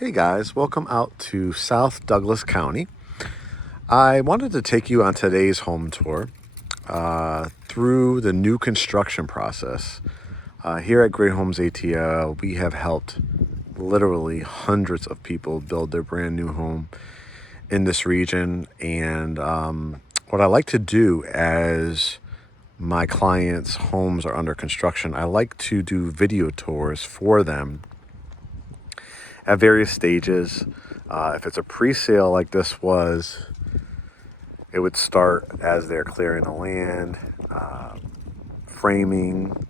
Hey guys, welcome out to South Douglas County. I wanted to take you on today's home tour through the new construction process. Here at GreatHomesATL, we have helped literally hundreds of people build their brand new home in this region. And what I like to do as my clients' homes are under construction, I like to do video tours for them at various stages. If it's a pre-sale like this was, it would start as they're clearing the land, framing,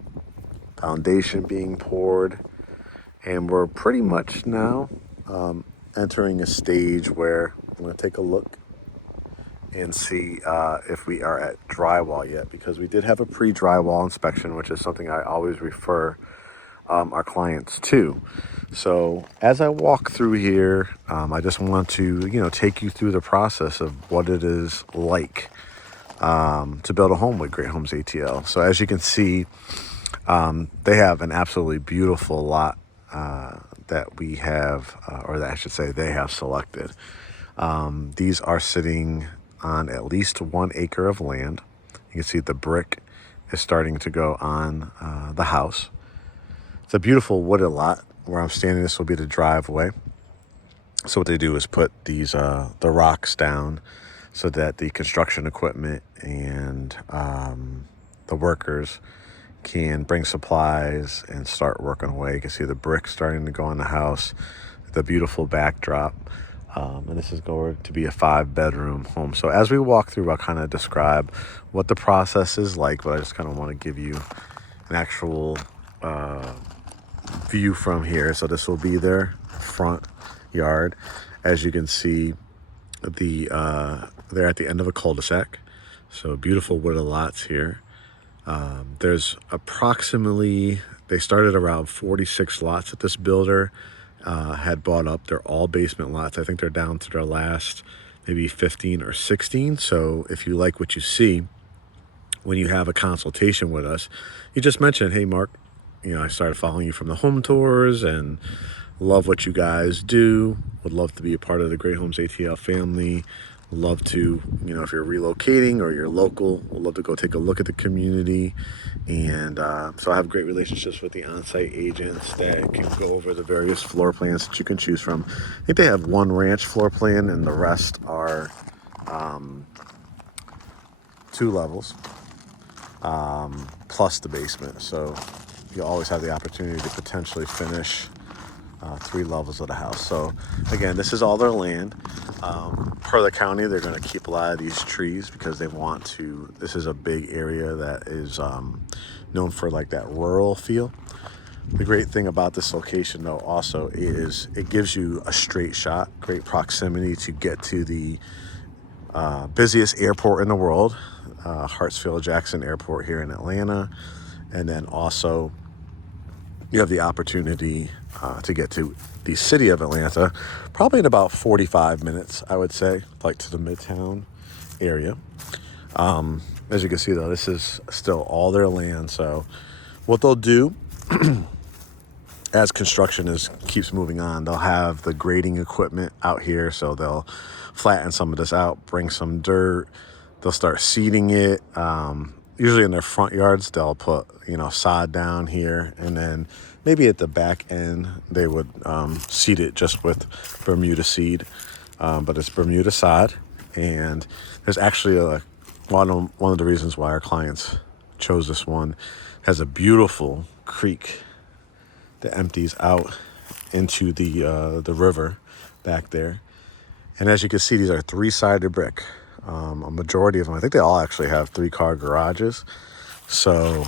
foundation being poured, and we're pretty much now entering a stage where I'm going to take a look and see if we are at drywall yet, because we did have a pre-drywall inspection, which is something I always refer our clients to. So as I walk through here, I just want to, take you through the process of what it is like to build a home with GreatHomesATL. So as you can see, they have an absolutely beautiful lot that we have, or that I should say they have selected. These are sitting on at least 1 acre of land. You can see the brick is starting to go on the house. It's a beautiful wooded lot. Where I'm standing, this will be the driveway. So what they do is put these the rocks down so that the construction equipment and the workers can bring supplies and start working away. You can see the brick starting to go on the house, the beautiful backdrop. And this is going to be a 5-bedroom home. So as we walk through, I'll kind of describe what the process is like, but I just kind of want to give you an actual view from here. So this will be their front yard. As you can see, they're at the end of a cul-de-sac. So beautiful wooded lots here. There's approximately, they started around 46 lots that this builder had bought up. They're all basement lots. I think they're down to their last maybe 15 or 16. So if you like what you see when you have a consultation with us, you just mention, hey Mark, I started following you from the home tours and love what you guys do. Would love to be a part of the GreatHomesATL family. Love to, if you're relocating or you're local, would love to go take a look at the community. And so I have great relationships with the on-site agents that can go over the various floor plans that you can choose from. I think they have 1 ranch floor plan and the rest are 2 levels plus the basement. So you always have the opportunity to potentially finish 3 levels of the house. So again, this is all their land. Per the county, they're going to keep a lot of these trees because they want to. This is a big area that is known for like that rural feel. The great thing about this location though also is it gives you a straight shot, great proximity to get to the busiest airport in the world, Hartsfield-Jackson Airport here in Atlanta. And then also you have the opportunity to get to the city of Atlanta, probably in about 45 minutes, I would say, like to the Midtown area. As you can see, though, this is still all their land. So what they'll do as construction keeps moving on, they'll have the grading equipment out here. So they'll flatten some of this out, bring some dirt. They'll start seeding it. Usually in their front yards, they'll put, sod down here. And then maybe at the back end, they would seed it just with Bermuda seed. But it's Bermuda sod. And there's actually one of the reasons why our clients chose this one, has a beautiful creek that empties out into the river back there. And as you can see, these are 3-sided brick. A majority of them, I think they all actually have 3-car garages. So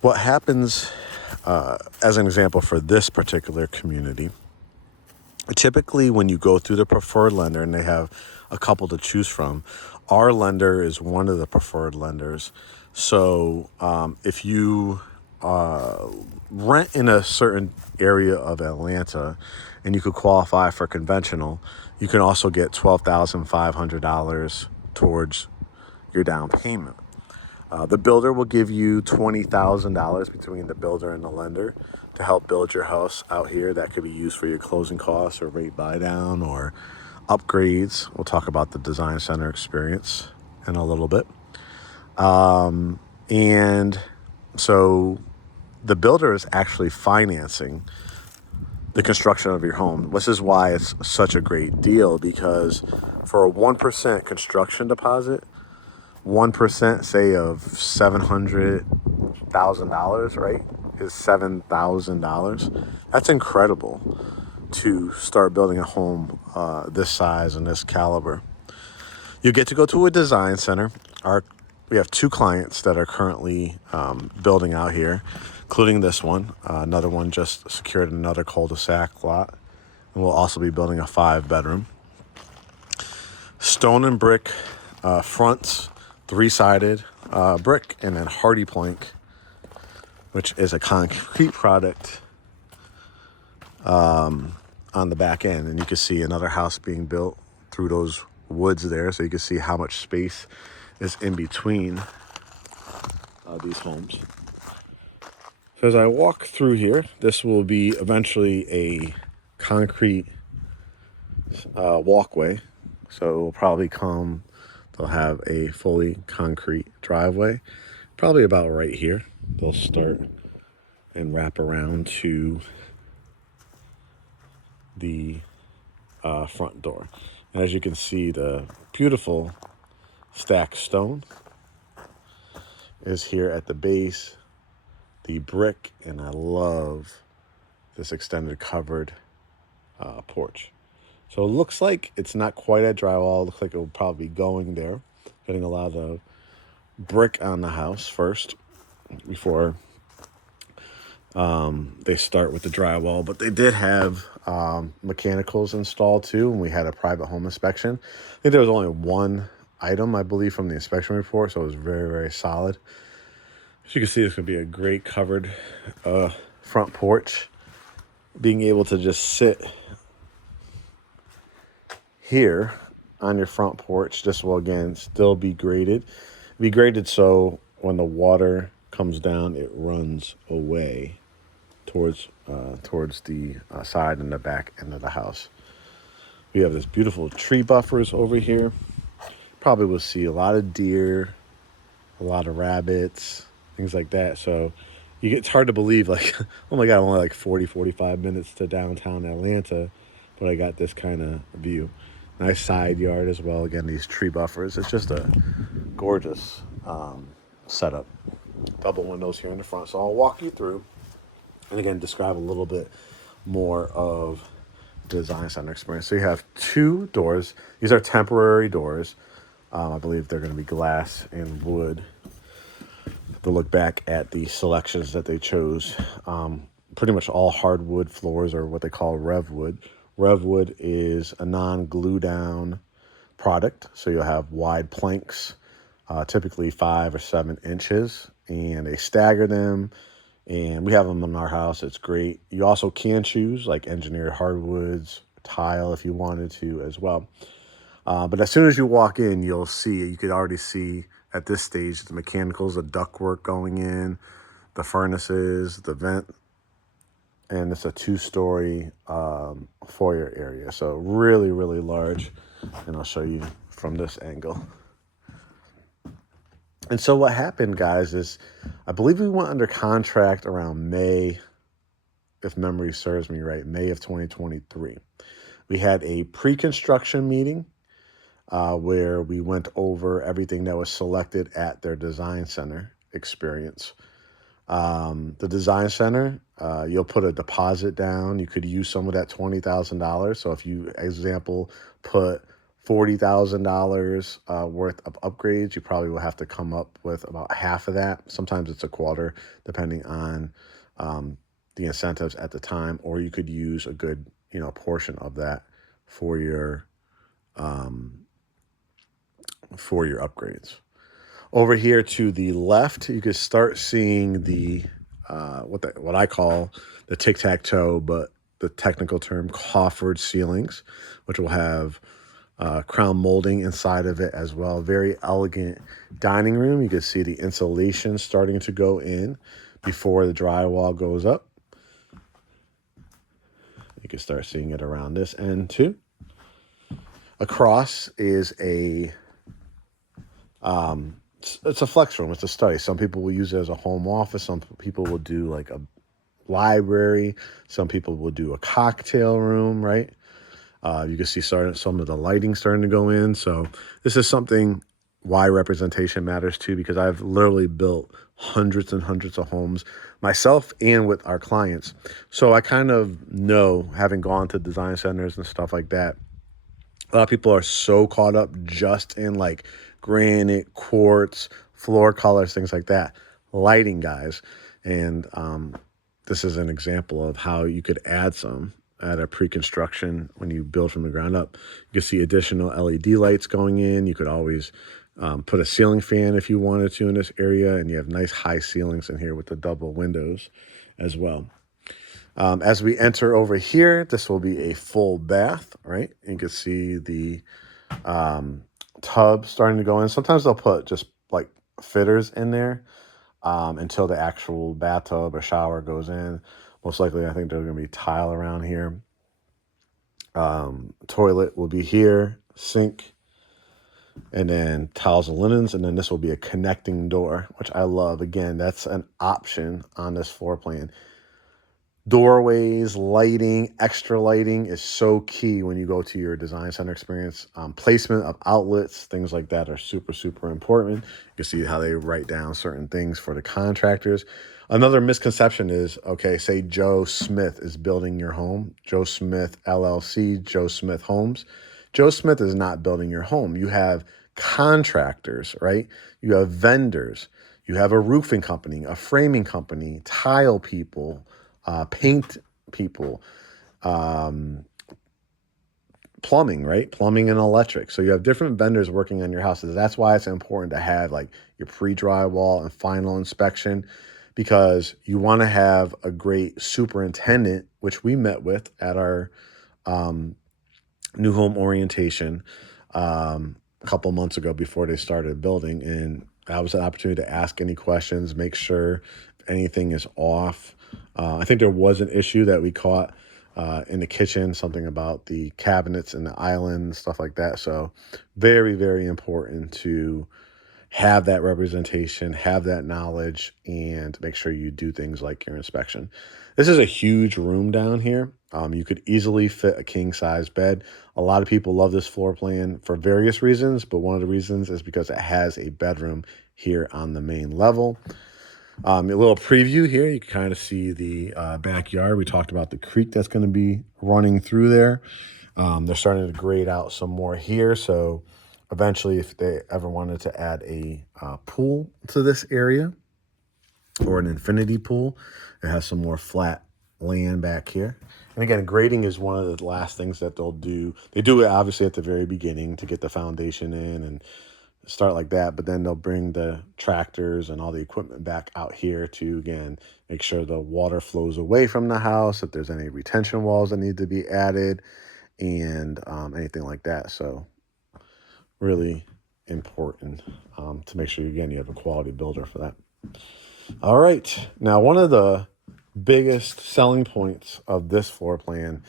what happens, as an example for this particular community, typically when you go through the preferred lender, and they have a couple to choose from, our lender is one of the preferred lenders. So if you rent in a certain area of Atlanta and you could qualify for conventional, you can also get $12,500 towards your down payment. The builder will give you $20,000 between the builder and the lender to help build your house out here. That could be used for your closing costs or rate buy down or upgrades. We'll talk about the design center experience in a little bit. And so the builder is actually financing the construction of your home. This is why it's such a great deal, because for a 1% construction deposit, 1% say of $700,000, right, is $7,000. That's incredible to start building a home this size and this caliber. You get to go to a design center. We have 2 clients that are currently building out here, including this one. Another one just secured another cul-de-sac lot. And we'll also be building a 5-bedroom. Stone and brick fronts, 3-sided brick, and then hardy plank, which is a concrete product on the back end. And you can see another house being built through those woods there, so you can see how much space is in between these homes. So as I walk through here, this will be eventually a concrete walkway. So it will probably they'll have a fully concrete driveway, probably about right here. They'll start and wrap around to the front door. And as you can see, the beautiful stacked stone is here at the base, the brick, and I love this extended covered porch. So it looks like it's not quite at drywall. It looks like it will probably be going there, getting a lot of brick on the house first before they start with the drywall. But they did have mechanicals installed too, and we had a private home inspection. I think there was only one item, I believe, from the inspection report, so it was very, very solid. As you can see, it's going to be a great covered front porch. Being able to just sit here on your front porch, this will again still be graded. Be graded so when the water comes down, it runs away towards the side and the back end of the house. We have this beautiful tree buffers over here. Probably will see a lot of deer, a lot of rabbits, things like that. So it's hard to believe, like, oh my God, only like 45 minutes to downtown Atlanta, but I got this kind of view. Nice side yard as well. Again, these tree buffers. It's just a gorgeous setup. Double windows here in the front. So I'll walk you through and again describe a little bit more of the design center experience. So you have 2 doors. These are temporary doors. I believe they're going to be glass and wood. To look back at the selections that they chose, pretty much all hardwood floors are what they call RevWood. RevWood is a non-glue down product, so you'll have wide planks, typically 5 or 7 inches, and they stagger them, and we have them in our house. It's great. You also can choose like engineered hardwoods, tile if you wanted to as well. But as soon as you walk in, you could already see at this stage the mechanicals, the ductwork going in, the furnaces, the vent, and it's a 2-story foyer area. So really, really large. And I'll show you from this angle. And so what happened, guys, is I believe we went under contract around May, if memory serves me right, May of 2023. We had a pre-construction meeting where we went over everything that was selected at their design center experience. The design center, you'll put a deposit down. You could use some of that $20,000. So if you, example, put $40,000 worth of upgrades, you probably will have to come up with about half of that. Sometimes it's a quarter, depending on the incentives at the time, or you could use a good, portion of that for your upgrades. Over here to the left, you can start seeing the what I call the tic-tac-toe, but the technical term coffered ceilings, which will have crown molding inside of it as well. Very elegant dining room. You can see the insulation starting to go in before the drywall goes up. You can start seeing it around this end too. Across is it's a flex room. It's a study. Some people will use it as a home office. Some people will do like a library. Some people will do a cocktail room, right? You can see some of the lighting starting to go in. So this is something why representation matters too, because I've literally built hundreds and hundreds of homes myself and with our clients. So I kind of know, having gone to design centers and stuff like that, a lot of people are so caught up just in like granite, quartz, floor colors, things like that. Lighting, guys. And this is an example of how you could add some at a pre-construction when you build from the ground up. You can see additional LED lights going in. You could always put a ceiling fan if you wanted to in this area, and you have nice high ceilings in here with the double windows as well. As we enter over here, this will be a full bath, right? You can see the tub starting to go in. Sometimes they'll put just like fitters in there until the actual bathtub or shower goes in. Most likely, I think there's going to be tile around here. Toilet will be here, sink, and then towels and linens. And then this will be a connecting door, which I love. Again, that's an option on this floor plan. Doorways, lighting, extra lighting is so key when you go to your design center experience. Placement of outlets, things like that are super, super important. You can see how they write down certain things for the contractors. Another misconception is, okay, say Joe Smith is building your home. Joe Smith LLC, Joe Smith Homes. Joe Smith is not building your home. You have contractors, right? You have vendors. You have a roofing company, a framing company, tile people, paint people, plumbing, right? Plumbing and electric. So you have different vendors working on your houses. That's why it's important to have like your pre-drywall and final inspection, because you want to have a great superintendent, which we met with at our new home orientation a couple months ago before they started building. And that was an opportunity to ask any questions, make sure if anything is off. I think there was an issue that we caught in the kitchen, something about the cabinets and the island, stuff like that. So very, very important to have that representation, have that knowledge, and make sure you do things like your inspection. This is a huge room down here. You could easily fit a king-size bed. A lot of people love this floor plan for various reasons, but one of the reasons is because it has a bedroom here on the main level. A little preview here. You can kind of see the backyard. We talked about the creek that's going to be running through there. They're starting to grade out some more here. So eventually, if they ever wanted to add a pool to this area or an infinity pool, it has some more flat land back here. And again, grading is one of the last things that they'll do. They do it obviously at the very beginning to get the foundation in and start like that, but then they'll bring the tractors and all the equipment back out here to, again, make sure the water flows away from the house, if there's any retention walls that need to be added, and anything like that. So really important to make sure, again, you have a quality builder for that. All right. Now, one of the biggest selling points of this floor plan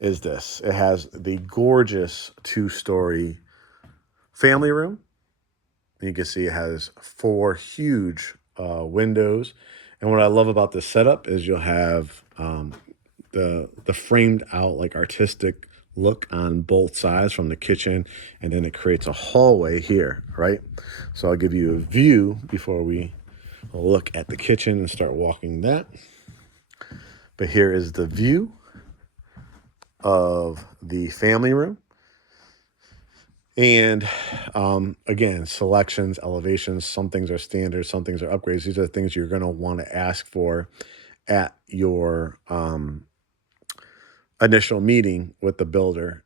is this. It has the gorgeous 2-story family room. You can see it has 4 huge windows. And what I love about this setup is you'll have the framed out like artistic look on both sides from the kitchen, and then it creates a hallway here, right? So I'll give you a view before we look at the kitchen and start walking that. But here is the view of the family room. And again, selections, elevations, some things are standard, some things are upgrades. These are the things you're going to want to ask for at your initial meeting with the builder,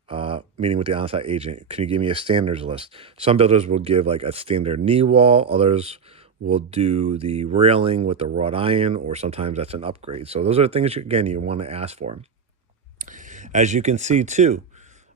meeting with the on-site agent. Can you give me a standards list? Some builders will give like a standard knee wall. Others will do the railing with the wrought iron, or sometimes that's an upgrade. So those are things, again, you want to ask for. As you can see too,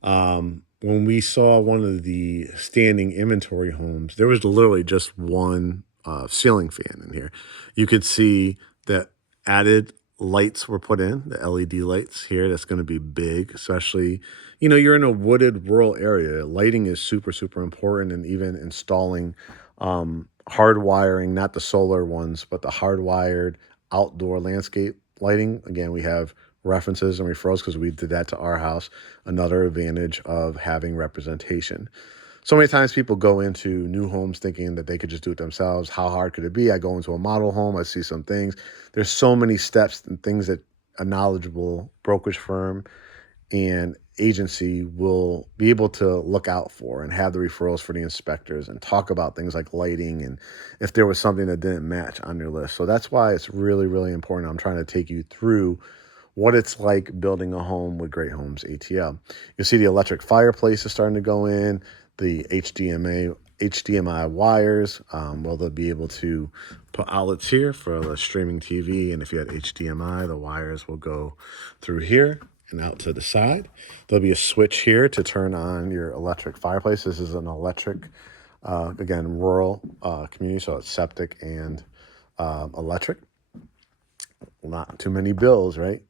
when we saw one of the standing inventory homes, there was literally just one ceiling fan in here. You could see that added lights were put in, the LED lights here. That's going to be big, especially, you're in a wooded rural area. Lighting is super, super important, and even installing hardwiring, not the solar ones, but the hardwired outdoor landscape lighting. Again, we have references and referrals because we did that to our house. Another advantage of having representation. So many times people go into new homes thinking that they could just do it themselves. How hard could it be? I go into a model home, I see some things. There's so many steps and things that a knowledgeable brokerage firm and agency will be able to look out for and have the referrals for the inspectors and talk about things like lighting and if there was something that didn't match on your list. So that's why it's really, really important. I'm trying to take you through what it's like building a home with Great Homes ATL. You'll see the electric fireplace is starting to go in, the HDMI wires. Well, they'll be able to put outlets here for the streaming TV, and if you had HDMI, the wires will go through here and out to the side. There'll be a switch here to turn on your electric fireplace. This is an electric, again, rural community, so it's septic and electric. Not too many bills, right?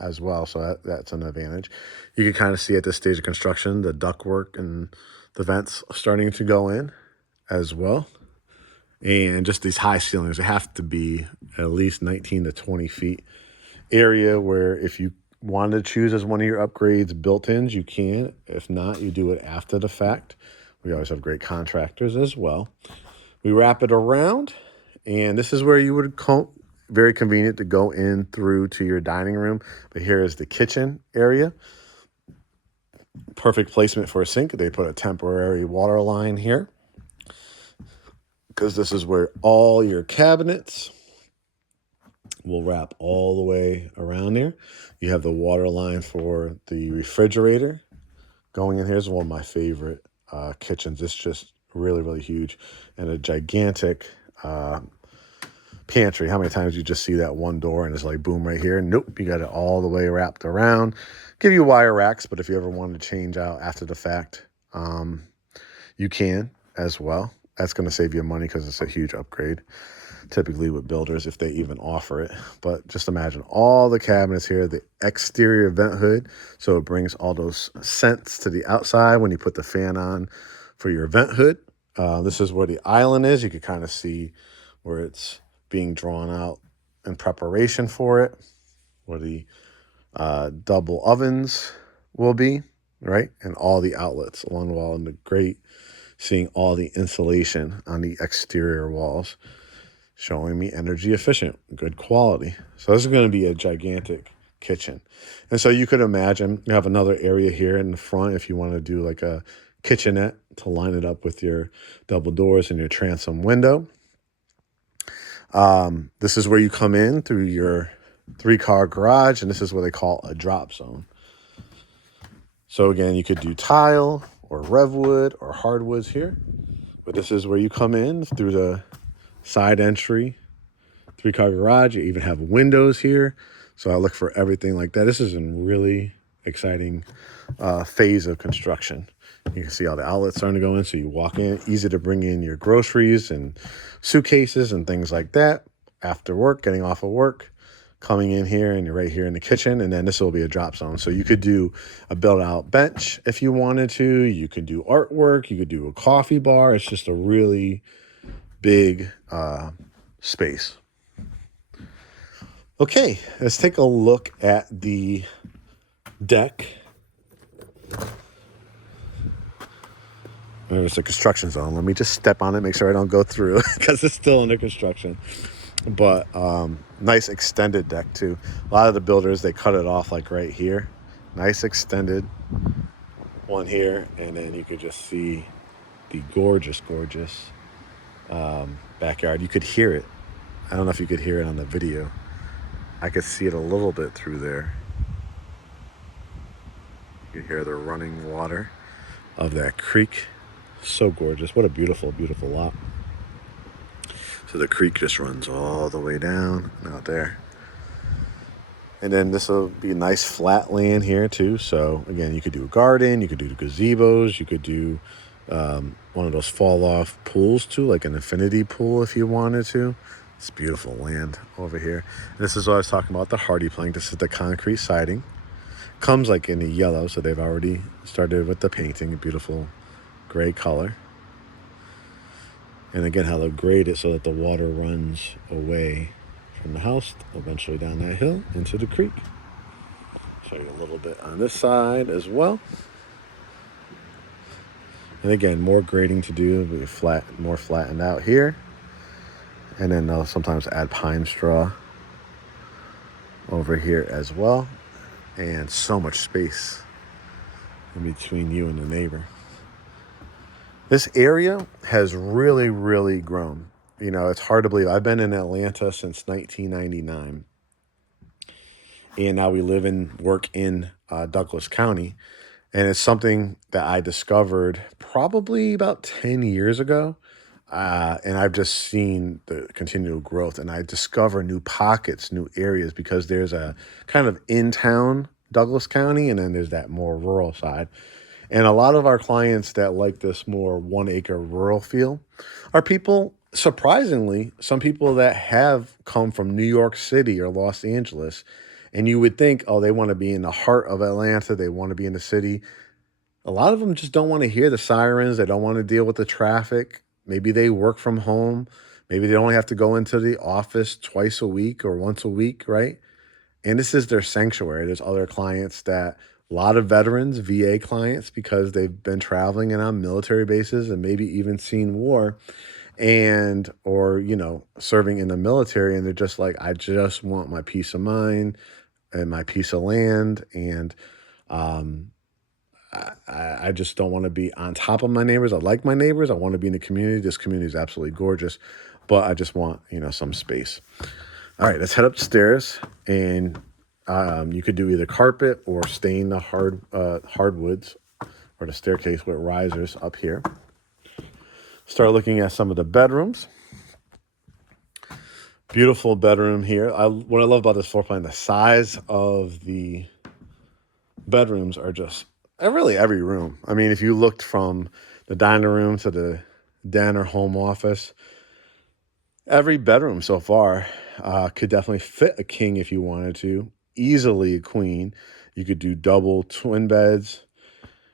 As well, so that's an advantage. You can kind of see at this stage of construction the ductwork and the vents starting to go in as well. And just these high ceilings, they have to be at least 19 to 20 feet area where if you want to choose as one of your upgrades built-ins, you can. If not, you do it after the fact. We always have great contractors as well. We wrap it around, and this is where you would come. Very convenient to go in through to your dining room. But here is the kitchen area. Perfect placement for a sink. They put a temporary water line here because this is where all your cabinets will wrap all the way around there. You have the water line for the refrigerator going in here. Is one of my favorite kitchens. It's just really, really huge and a gigantic pantry. How many times you just see that one door and it's like boom right here? Nope, you got it all the way wrapped around. Give you wire racks, but if you ever want to change out after the fact, you can as well. That's going to save you money because it's a huge upgrade typically with builders if they even offer it. But just imagine all the cabinets here, the exterior vent hood, so it brings all those scents to the outside when you put the fan on for your vent hood. This is where the island is. You can kind of see where it's being drawn out in preparation for it, where the double ovens will be, right? And all the outlets along the wall, and great seeing all the insulation on the exterior walls, showing me energy efficient, good quality. So this is going to be a gigantic kitchen. And so you could imagine you have another area here in the front if you want to do like a kitchenette to line it up with your double doors and your transom window. This is where you come in through your 3-car garage, and this is what they call a drop zone. So again, you could do tile or revwood or hardwoods here, but this is where you come in through the side entry, 3-car garage. You even have windows here. So I look for everything like that. This is a really exciting phase of construction. You can see all the outlets starting to go in. So you walk in, easy to bring in your groceries and suitcases and things like that. After work, getting off of work, coming in here, and you're right here in the kitchen. And then this will be a drop zone. So you could do a built out bench if you wanted to. You could do artwork. You could do a coffee bar. It's just a really big space. Okay, let's take a look at the deck. There's a construction zone. Let me just step on it, make sure I don't go through because it's still under construction. But nice extended deck too. A lot of the builders, they cut it off like right here. Nice extended one here. And then you could just see the gorgeous, gorgeous backyard. You could hear it. I don't know if you could hear it on the video. I could see it a little bit through there. You can hear the running water of that creek. So gorgeous. What a beautiful, beautiful lot. So the creek just runs all the way down and out there. And then this will be nice flat land here too. So again, you could do a garden, you could do gazebos, you could do one of those fall off pools too, like an infinity pool if you wanted to. It's beautiful land over here. This is what I was talking about, the hardy plank. This is the concrete siding. Comes like in the yellow, so they've already started with the painting, a beautiful gray color. And again, how they'll grade it so that the water runs away from the house, eventually down that hill into the creek. Show you a little bit on this side as well. And again, more grading to do, be more flattened out here. And then they'll sometimes add pine straw over here as well. And so much space in between you and the neighbor. This area has really, really grown. You know, it's hard to believe. I've been in Atlanta since 1999. And now we live and work in Douglas County. And it's something that I discovered probably about 10 years ago. And I've just seen the continual growth. And I discover new pockets, new areas, because there's a kind of in-town Douglas County, and then there's that more rural side. And a lot of our clients that like this more 1 acre rural feel are people, surprisingly, some people that have come from New York City or Los Angeles. And you would think, oh, they want to be in the heart of Atlanta. They want to be in the city. A lot of them just don't want to hear the sirens. They don't want to deal with the traffic. Maybe they work from home. Maybe they only have to go into the office twice a week or once a week, right? And this is their sanctuary. There's other clients that, a lot of veterans, VA clients, because they've been traveling and on military bases and maybe even seen war and, or, you know, serving in the military. And they're just like, I just want my peace of mind and my piece of land. And I just don't want to be on top of my neighbors. I like my neighbors. I want to be in the community. This community is absolutely gorgeous, but I just want, you know, some space. All right, let's head upstairs, and you could do either carpet or stain the hardwoods or the staircase with risers up here. Start looking at some of the bedrooms. Beautiful bedroom here. What I love about this floor plan, the size of the bedrooms are just really every room. I mean, if you looked from the dining room to the den or home office, every bedroom so far could definitely fit a king if you wanted to, easily a queen. You could do double twin beds,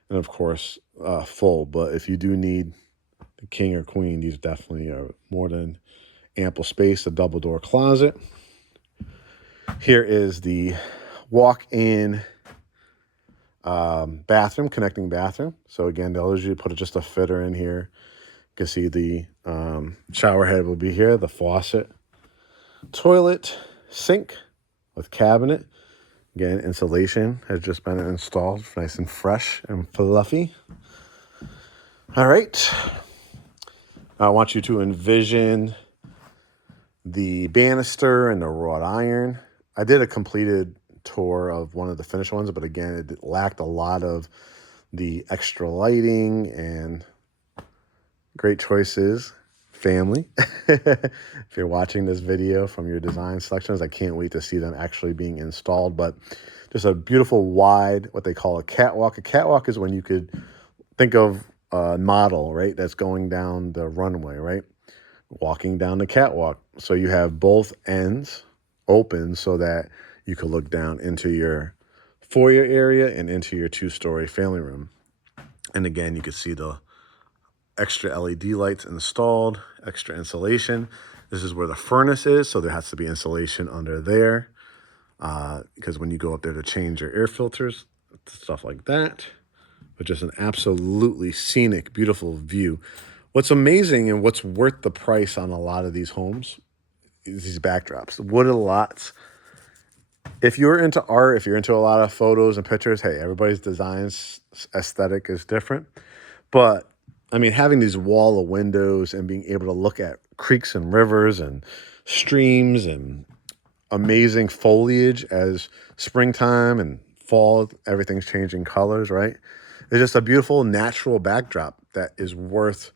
and of course, full. But if you do need the king or queen, these definitely are more than ample space. A double door closet. Here is the walk-in bathroom, connecting bathroom. So again, they'll usually put just a fitter in here. You can see the shower head will be here, the faucet, toilet, sink with cabinet. Again, insulation has just been installed, nice and fresh and fluffy. All right. I want you to envision the banister and the wrought iron. I did a completed tour of one of the finished ones, but again, it lacked a lot of the extra lighting and great choices, family. If you're watching this video from your design selections, I can't wait to see them actually being installed. But just a beautiful wide, what they call a catwalk. A catwalk is when you could think of a model, right, that's going down the runway, right, walking down the catwalk. So you have both ends open so that you could look down into your foyer area and into your 2-story family room. And again, you can see the extra LED lights installed, extra insulation. This is where the furnace is, so there has to be insulation under there because when you go up there to change your air filters, stuff like that. But just an absolutely scenic, beautiful view. What's amazing and what's worth the price on a lot of these homes is these backdrops. Wooded lots. If you're into art, if you're into a lot of photos and pictures, hey, everybody's design aesthetic is different. But I mean, having these wall of windows and being able to look at creeks and rivers and streams and amazing foliage as springtime and fall, everything's changing colors, right? It's just a beautiful natural backdrop that is worth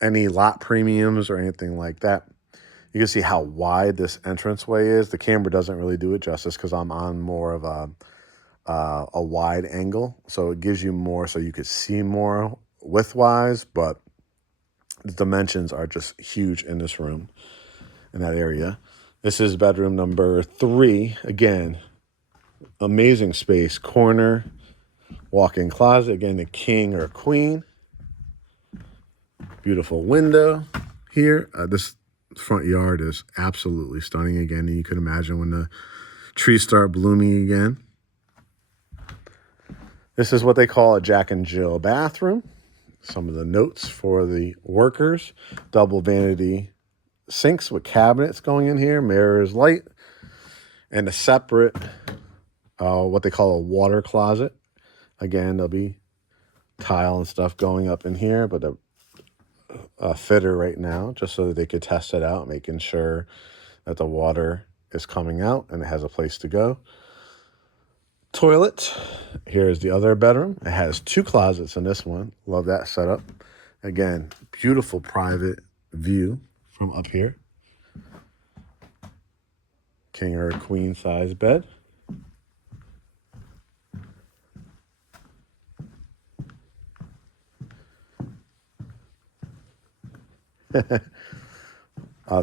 any lot premiums or anything like that. You can see how wide this entranceway is. The camera doesn't really do it justice because I'm on more of a wide angle. So it gives you more so you could see more width-wise, but the dimensions are just huge in this room. in that area. This is bedroom number 3. Again, amazing space, corner, walk-in closet. Again, the king or queen. Beautiful window here. This front yard is absolutely stunning again. And you can imagine when the trees start blooming again. This is what they call a Jack and Jill bathroom. Some of the notes for the workers. Double vanity sinks with cabinets going in here, mirrors, light, and a separate, what they call a water closet. Again, there'll be tile and stuff going up in here, but a fitter right now, just so that they could test it out, making sure that the water is coming out and it has a place to go. Toilet. Here's the other bedroom. It has 2 closets in this one. Love that setup. Again, beautiful private view from up here. King or queen size bed.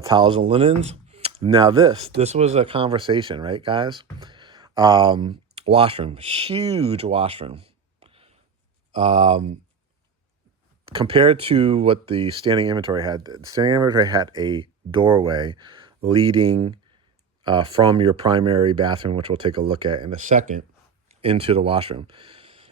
Towels and linens. Now this was a conversation, right, guys? Washroom, huge washroom. Compared to what the standing inventory had, the standing inventory had a doorway leading from your primary bathroom, which we'll take a look at in a second, into the washroom.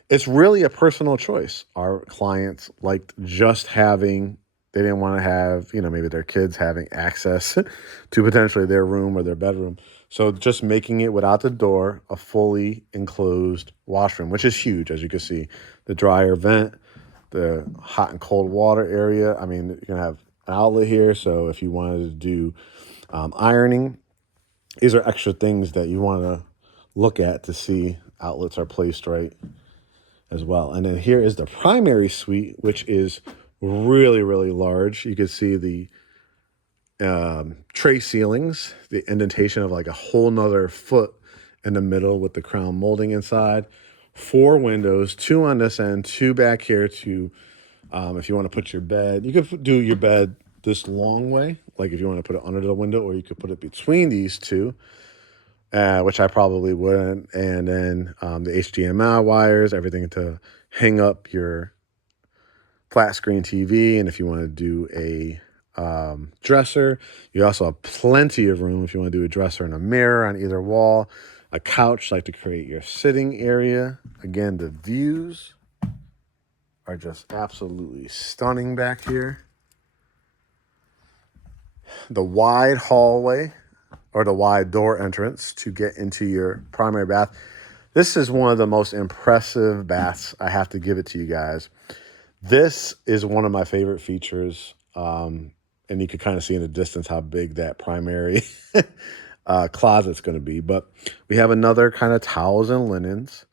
It's really a personal choice. Our clients liked just having, they didn't want to have, maybe their kids having access to potentially their room or their bedroom. So just making it without the door, a fully enclosed washroom, which is huge, as you can see. The dryer vent, the hot and cold water area. I mean, you're going to have an outlet here. So if you wanted to do ironing, these are extra things that you want to look at to see outlets are placed right as well. And then here is the primary suite, which is really, really large. You can see the tray ceilings, the indentation of like a whole nother foot in the middle with the crown molding inside. 4 windows, 2 on this end, 2 back here to, if you want to put your bed, you could do your bed this long way, like if you want to put it under the window, or you could put it between these 2. Which I probably wouldn't. And then the HDMI wires, everything to hang up your flat screen TV. And if you want to do a dresser, you also have plenty of room if you want to do a dresser and a mirror on either wall, a couch like to create your sitting area. Again, the views are just absolutely stunning back here. The wide hallway, or the wide door entrance to get into your primary bath. This is one of the most impressive baths. I have to give it to you guys. This is one of my favorite features. And you can kind of see in the distance how big that primary closet's going to be. But we have another kind of towels and linens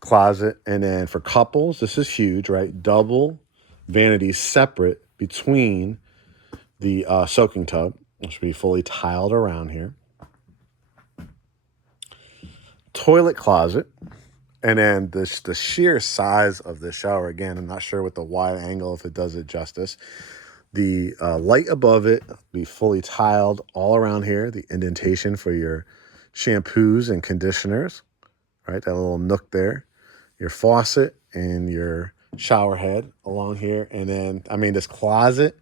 closet. And then for couples, this is huge, right? Double vanities separate between the soaking tub, which will be fully tiled around here. Toilet closet, and then the sheer size of the shower. Again, I'm not sure with the wide angle if it does it justice. The light above it be fully tiled all around here. The indentation for your shampoos and conditioners, right? That little nook there. Your faucet and your shower head along here. And then, I mean, this closet,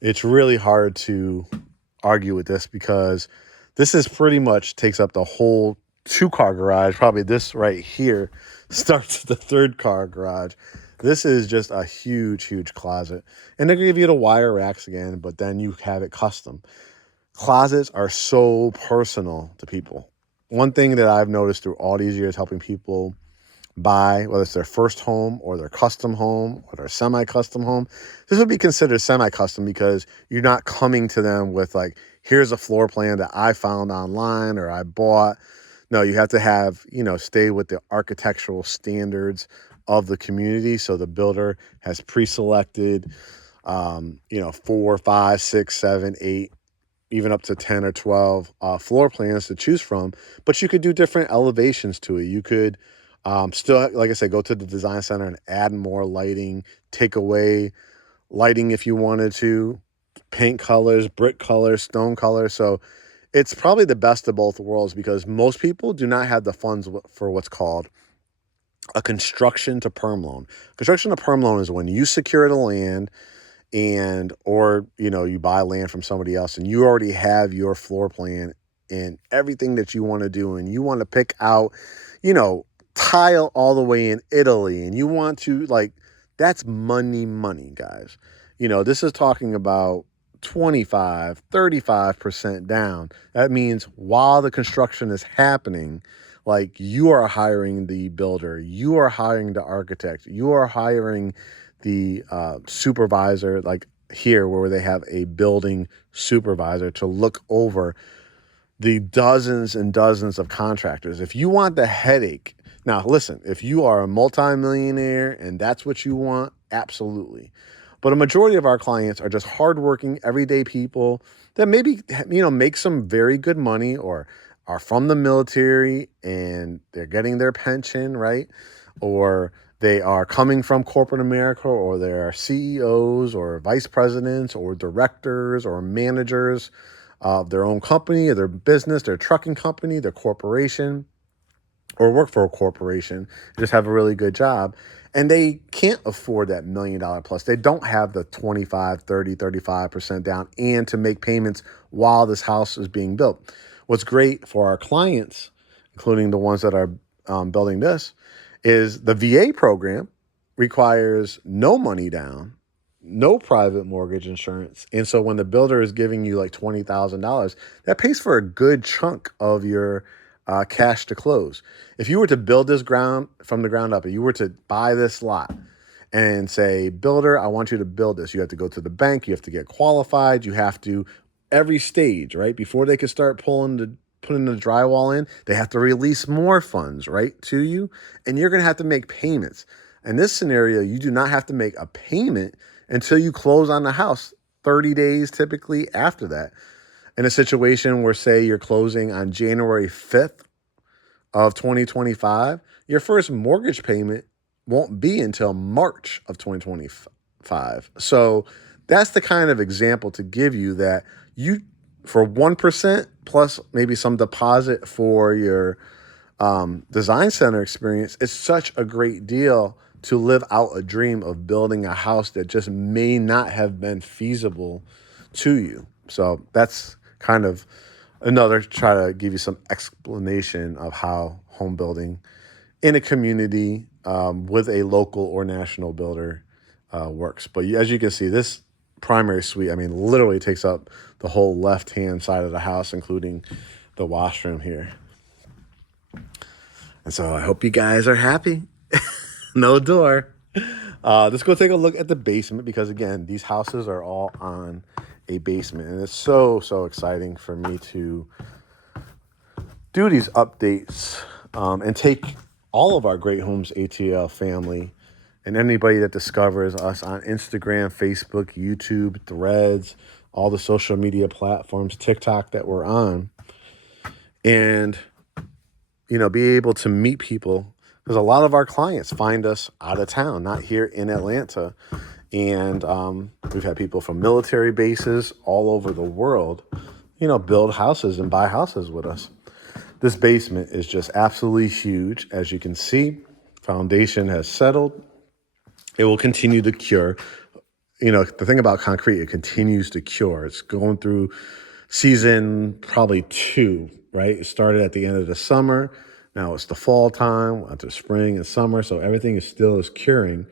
it's really hard to argue with this because this is pretty much takes up the whole 2-car garage. Probably this right here starts the 3rd car garage. This is just a huge, huge closet. And they're going to give you the wire racks again, but then you have it custom. Closets are so personal to people. One thing that I've noticed through all these years helping people buy, whether it's their first home or their custom home or their semi-custom home, this would be considered semi-custom because you're not coming to them with like, here's a floor plan that I found online or I bought. No, you have to have, stay with the architectural standards of the community. So the builder has pre-selected, 4, 5, 6, 7, 8, even up to 10 or 12 floor plans to choose from. But you could do different elevations to it. You could still, like I said, go to the design center and add more lighting, take away lighting if you wanted to. paint colors, brick colors, stone colors. So it's probably the best of both worlds because most people do not have the funds for what's called a construction to perm loan. Construction to perm loan is when you secure the land or you buy land from somebody else and you already have your floor plan and everything that you want to do, and you want to pick out, tile all the way in Italy, and you want to that's money, guys. This is talking about 25, 35% down. That means while the construction is happening, you are hiring the builder, you are hiring the architect, you are hiring the supervisor, here where they have a building supervisor to look over the dozens and dozens of contractors. If you want the headache, now listen, if you are a multimillionaire and that's what you want, absolutely. But a majority of our clients are just hardworking, everyday people that maybe, make some very good money or are from the military and they're getting their pension, right? Or they are coming from corporate America, or they're CEOs or vice presidents or directors or managers of their own company or their business, their trucking company, their corporation, or work for a corporation, just have a really good job. And they can't afford that $1 million plus. They don't have the 25, 30, 35% down and to make payments while this house is being built. What's great for our clients, including the ones that are building this, is the VA program requires no money down, no private mortgage insurance. And so when the builder is giving you $20,000, that pays for a good chunk of your cash to close. If you were to build this from the ground up, and you were to buy this lot and say, builder, I want you to build this, you have to go to the bank, you have to get qualified, you have to, every stage, right? Before they can start putting the drywall in, they have to release more funds, right, to you. And you're going to have to make payments. In this scenario, you do not have to make a payment until you close on the house, 30 days typically after that. In a situation where, say, you're closing on January 5th of 2025, your first mortgage payment won't be until March of 2025. So that's the kind of example to give you that you, for 1% plus maybe some deposit for your design center experience, it's such a great deal to live out a dream of building a house that just may not have been feasible to you. So that's kind of another, try to give you some explanation of how home building in a community with a local or national builder works. But as you can see, this primary suite, literally takes up the whole left-hand side of the house, including the washroom here. And so I hope you guys are happy. No door. Let's go take a look at the basement, because again, these houses are all on a basement, and it's so exciting for me to do these updates and take all of our Great Homes ATL family and anybody that discovers us on Instagram, Facebook, YouTube, Threads, all the social media platforms, TikTok that we're on, and be able to meet people, because a lot of our clients find us out of town, not here in Atlanta. And we've had people from military bases all over the world, build houses and buy houses with us. This basement is just absolutely huge. As you can see, foundation has settled. It will continue to cure. The thing about concrete, it continues to cure. It's going through season probably 2, right? It started at the end of the summer. Now it's the fall time, after spring and summer. So everything is curing.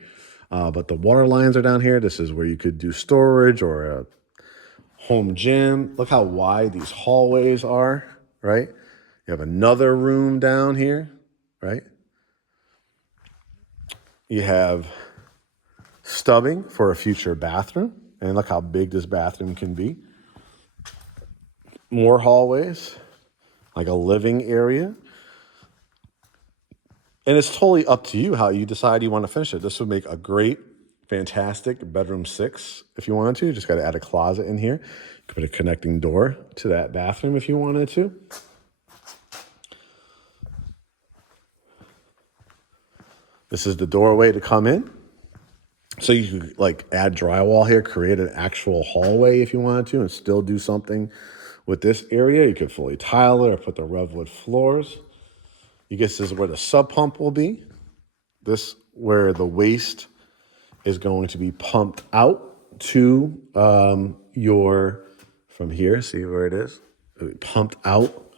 But the water lines are down here. This is where you could do storage or a home gym. Look how wide these hallways are, right? You have another room down here, right? You have stubbing for a future bathroom. And look how big this bathroom can be. More hallways, like a living area. And it's totally up to you how you decide you want to finish it. This would make a great, fantastic bedroom 6 if you wanted to. You just got to add a closet in here. You could put a connecting door to that bathroom if you wanted to. This is the doorway to come in. So you could like add drywall here, create an actual hallway if you wanted to, and still do something with this area. You could fully tile it or put the Revwood floors. You guess this is where the sub pump will be. This where the waste is going to be pumped out to from here. See where it is? It'll be pumped out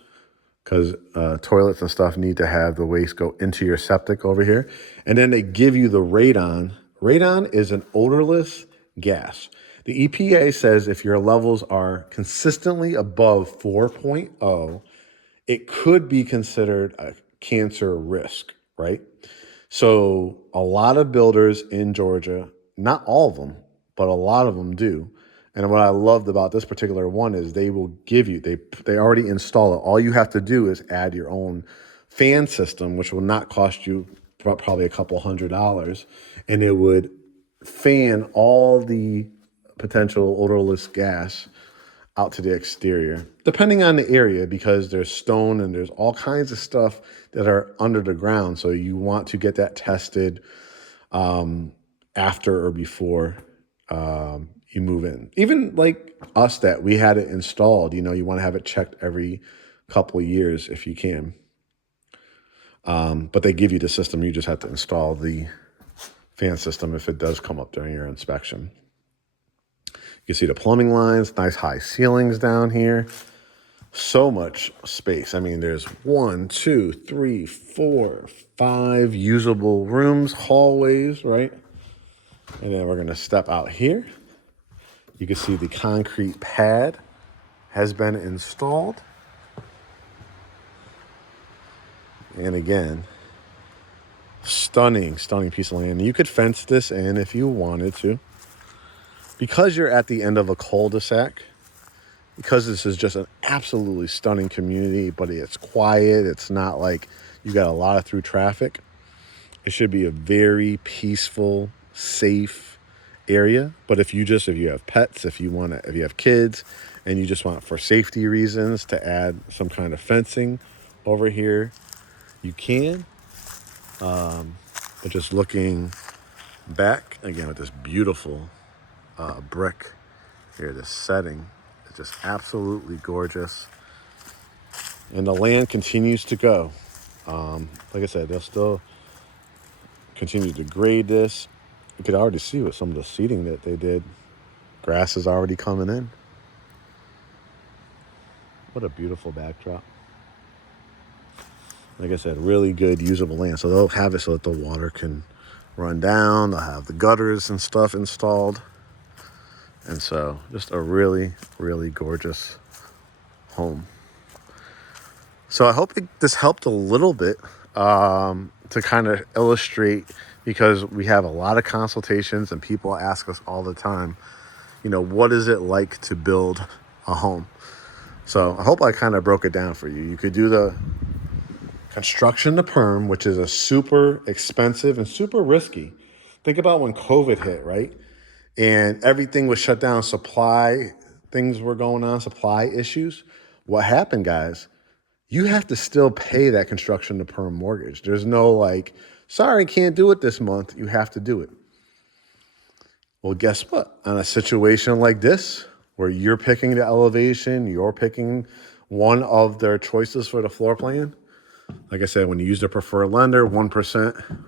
because toilets and stuff need to have the waste go into your septic over here. And then they give you the radon. Radon is an odorless gas. The EPA says if your levels are consistently above 4.0, it could be considered a cancer risk, right? So a lot of builders in Georgia, not all of them, but a lot of them do. And what I loved about this particular one is they will give you, they already install it. All you have to do is add your own fan system, which will not cost you probably a couple $100s. And it would fan all the potential odorless gas out to the exterior, depending on the area, because there's stone and there's all kinds of stuff that are under the ground. So you want to get that tested after or before you move in. Even like us that we had it installed, you want to have it checked every couple of years if you can. But they give you the system. You just have to install the fan system if it does come up during your inspection. You can see the plumbing lines, nice high ceilings down here. So much space. I mean, there's 1, 2, 3, 4, 5 usable rooms, hallways, right? And then we're going to step out here. You can see the concrete pad has been installed. And again, stunning piece of land. You could fence this in if you wanted to. Because you're at the end of a cul-de-sac, because this is just an absolutely stunning community, but it's quiet, it's not like you got a lot of through traffic. It should be a very peaceful, safe area. But if you have pets, if you have kids, and you just want for safety reasons to add some kind of fencing over here, you can. But just looking back again with this beautiful brick here, this setting is just absolutely gorgeous. And the land continues to go. Like I said, they'll still continue to grade this. You could already see with some of the seeding that they did. Grass is already coming in. What a beautiful backdrop. Like I said, really good usable land. So they'll have it so that the water can run down. They'll have the gutters and stuff installed. And so just a really, really gorgeous home. So I hope this helped a little bit to kind of illustrate, because we have a lot of consultations and people ask us all the time, what is it like to build a home? So I hope I kind of broke it down for you. You could do the construction to perm, which is a super expensive and super risky. Think about when COVID hit, right? And everything was shut down. Things were going on, supply issues. What happened, guys? You have to still pay that construction to perm mortgage. There's no like, sorry, can't do it this month. You have to do it. Well, guess what? On a situation like this, where you're picking the elevation, you're picking one of their choices for the floor plan. Like I said, when you use the preferred lender, 1%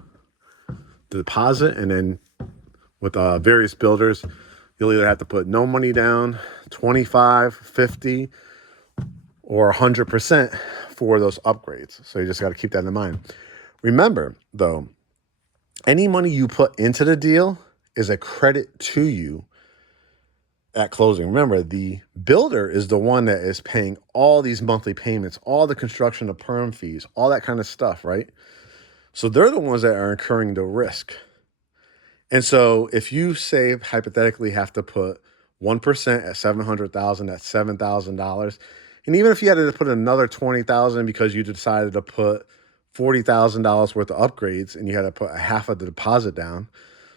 deposit, and then with various builders, you'll either have to put no money down, 25, 50, or 100% for those upgrades. So you just got to keep that in mind. Remember, though, any money you put into the deal is a credit to you at closing. Remember, the builder is the one that is paying all these monthly payments, all the construction to perm fees, all that kind of stuff, right? So they're the ones that are incurring the risk. And so if you say hypothetically have to put 1% at $700,000, that's $7,000. And even if you had to put another $20,000 because you decided to put $40,000 worth of upgrades and you had to put a half of the deposit down,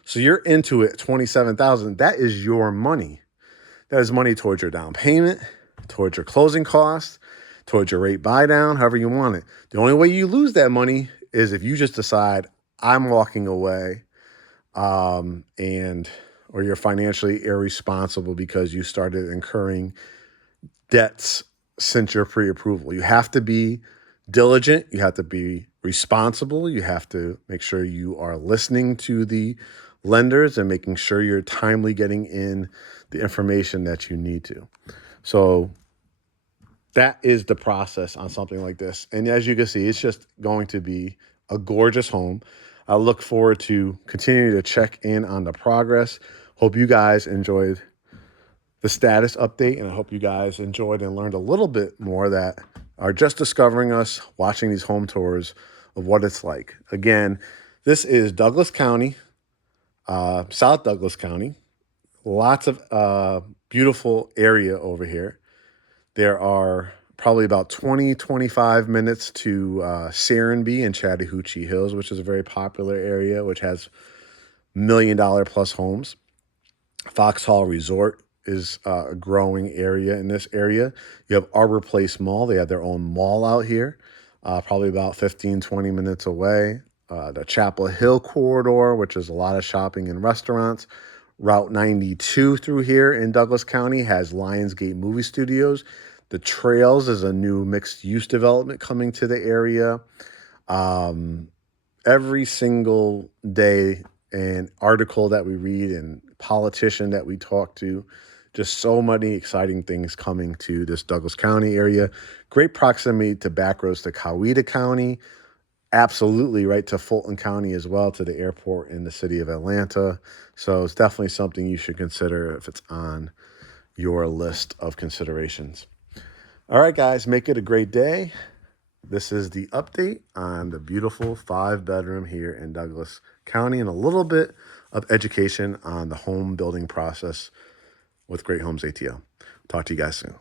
so you're into it $27,000. That is your money. That is money towards your down payment, towards your closing costs, towards your rate buy down, however you want it. The only way you lose that money is if you just decide, I'm walking away. or you're financially irresponsible because you started incurring debts since your pre-approval. You have to be diligent. You have to be responsible. You have to make sure you are listening to the lenders and making sure you're timely getting in the information that you need to. So that is the process on something like this. And as you can see, it's just going to be a gorgeous home. I look forward to continuing to check in on the progress. Hope you guys enjoyed the status update, and I hope you guys enjoyed and learned a little bit more that are just discovering us, watching these home tours of what it's like. Again, this is Douglas County, South Douglas County. Lots of beautiful area over here. There are probably about 25 minutes to Serenbe and Chattahoochee Hills, which is a very popular area, which has $1 million plus homes. Foxhall Resort is a growing area in this area. You have Arbor Place Mall. They have their own mall out here, probably about 15-20 minutes away. The Chapel Hill corridor, which is a lot of shopping and restaurants. Route 92 through here in Douglas County has Lionsgate Movie Studios. The Trails is a new mixed-use development coming to the area. Every single day, an article that we read and politician that we talk to, just so many exciting things coming to this Douglas County area. Great proximity to back roads to Coweta County. Absolutely right to Fulton County as well, to the airport in the city of Atlanta. So it's definitely something you should consider if it's on your list of considerations. All right, guys, make it a great day. This is the update on the beautiful 5-bedroom here in Douglas County, and a little bit of education on the home building process with Great Homes ATL. Talk to you guys soon.